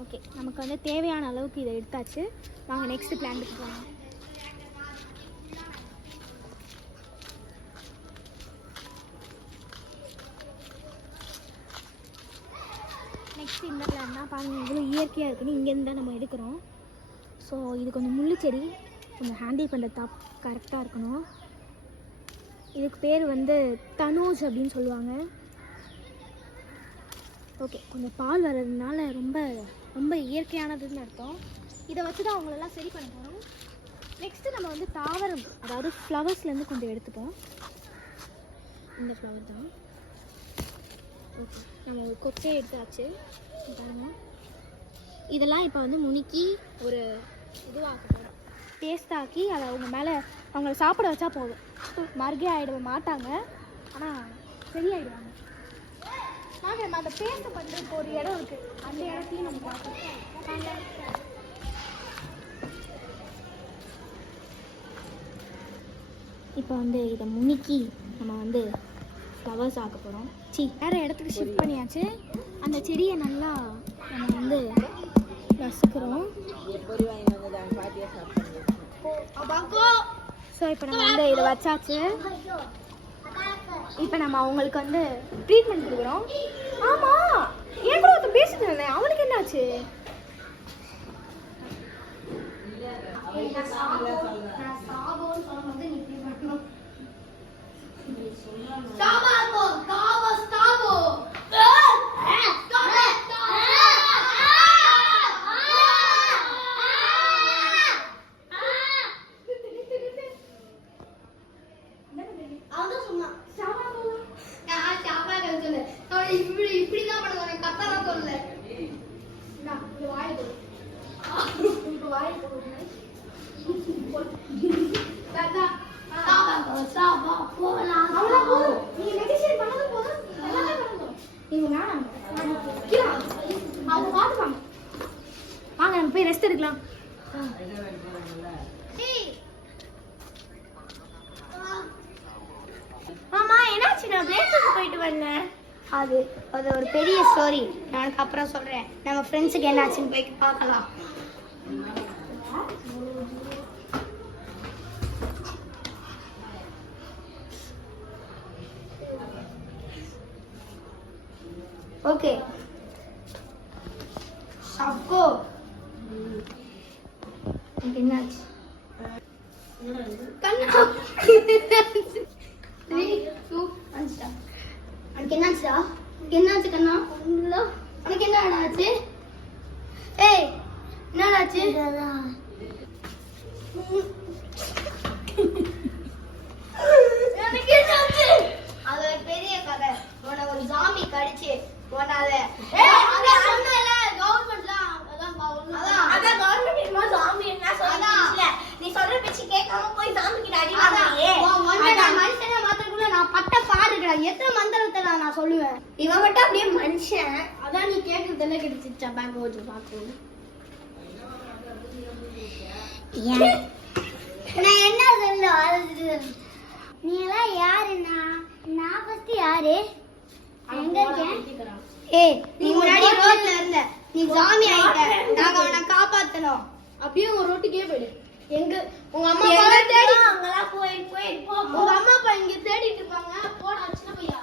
Okay, நமக்கு வந்து தேவையான அளவுக்கு இதை எடுத்தாச்சு. வாங்க நெக்ஸ்ட் பிளான்ட்டுக்கு போகலாம். நெக்ஸ்ட் இந்த பிளான் தான் பாருங்கள், இவ்வளோ இயற்கையாக இருக்குன்னு இங்கேருந்து தான் நம்ம எடுக்கிறோம். ஸோ இது கொஞ்சம் முள்ளு செடி, கொஞ்சம் ஹேண்டில் பண்ணுறது கரெக்டாக இருக்கணும். இதுக்கு பேர் வந்து தனூஜ் அப்படின்னு சொல்லுவாங்க. ஓகே, கொஞ்சம் பால் வர்றதுனால ரொம்ப ரொம்ப இயற்கையானதுன்னு அர்த்தம். இதை வச்சு தான் அவங்களெல்லாம் சரி பண்ண போகிறோம். நெக்ஸ்ட்டு நம்ம வந்து தாவரம், அதாவது ஃப்ளவர்ஸ்லேருந்து கொஞ்சம் எடுத்துப்போம். இந்த ஃப்ளவர் தான். ஓகே, நம்ம ஒரு கொச்சையை எடுத்தாச்சு பாருங்கள். இதெல்லாம் இப்போ வந்து முனிக்கி ஒரு இதுவாக்க போகிறோம், டேஸ்டாக்கி அதை அவங்க மேலே அவங்கள சாப்பிட வச்சா போதும். மறுகே ஆகிட மாட்டாங்க, ஆனால் சரியாயிடுவாங்க. நம்ம அந்த பேஸ்ட் பண்ணுறதுக்கு ஒரு இடம் இருக்குது, அந்த இடத்தையும் நம்ம பார்க்கணும். இப்போ வந்து இதை முனிக்கி நம்ம வந்து ஃப்ளவர்ஸ் ஆக்க போகிறோம். வேறு இடத்துக்கு ஷிஃப்ட் பண்ணியாச்சு. அந்த செடியை நல்லா நம்ம வந்து ரசிக்கிறோம். ஸோ இப்போ நம்ம வந்து இதை வச்சாச்சு. இப்போ நம்ம அவங்களுக்கு வந்து ட்ரீட்மெண்ட் கொடுக்குறோம். ஆமாம், ஏன் கூட ஒருத்தர் பேசிட்டு இருந்தேன், அவனுக்கு என்னாச்சு? வாங்க நம்ம போய் ரெஸ்ட் எடுக்கலாம். ஆமா, என்னாச்சு? நான் பிளேஸுக்கு போயிட்டு வந்தேன். அது ஒரு பெரிய ஸ்டோரி, நான் அப்புறம் சொல்றேன். நம்ம ஃப்ரெண்ட்ஸுக்கு என்னாச்சுன்னு போய் பார்க்கலாம். ओके सबको என்னாச்சு கண்ணா 3 2 1 ஸ்டார்ட். அன்னைக்கு என்னாச்சு கண்ணா? இல்ல அன்னைக்கு என்ன ஆச்சு? ஏய் என்ன ஆச்சு? எனக்கு என்னாச்சு? அது ஒரு பெரிய கதை. உன்னை ஒரு ஜாம்பி கடிச்சு போனால. ஏய் அங்க சொன்னல கவர்மெண்ட்லாம் அதான் கவர்மெண்ட் ஜாம்பி என்ன சொல்றீங்க? நீ சொல்ற பேச்சு கேட்காம போய் ஜாம்பி கிட்ட அடி வாங்கியே. மனுஷனா மாத்தறதுக்குள்ள நான் பட்ட பாருடா. எத்தனை மந்திரத்தை நான் சொல்லுவேன். இவன் மட்டும் அப்படியே மனுஷன். அதான் நீ கேக்குறதெல்லாம் கிடைச்சிச்சா பேங்க் ஓஜு பாக்கு. நான் என்ன சொல்ல? நீ எல்லாம் யாருன்னா? நான் ஃபர்ஸ்ட் யாரு? எங்க இருக்கேன்? ஏய் நீ முன்னாடி ரோட்ல இருந்த, நீ ஜாம்பி ஆயிட்ட. நாங்க உன்னை காப்பாத்தணும். அப்படியே ஒரு ரோட்டுக்கே போயிடு. எங்க உங்க அம்மா அப்பா தேடி அங்கலா போய் போ. உங்க அம்மா அப்பா இங்க தேடிட்டு இருப்பாங்க. போடா சின்ன பையா.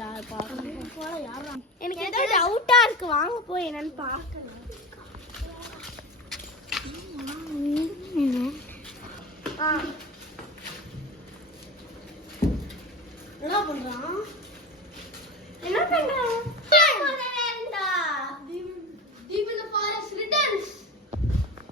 யார் பாருங்க போல யாரா? எனக்கு ஏதோ டவுட்டா இருக்கு, வாங்க போய் என்னன்னு பார்க்கலாம். என்ன பண்றான்?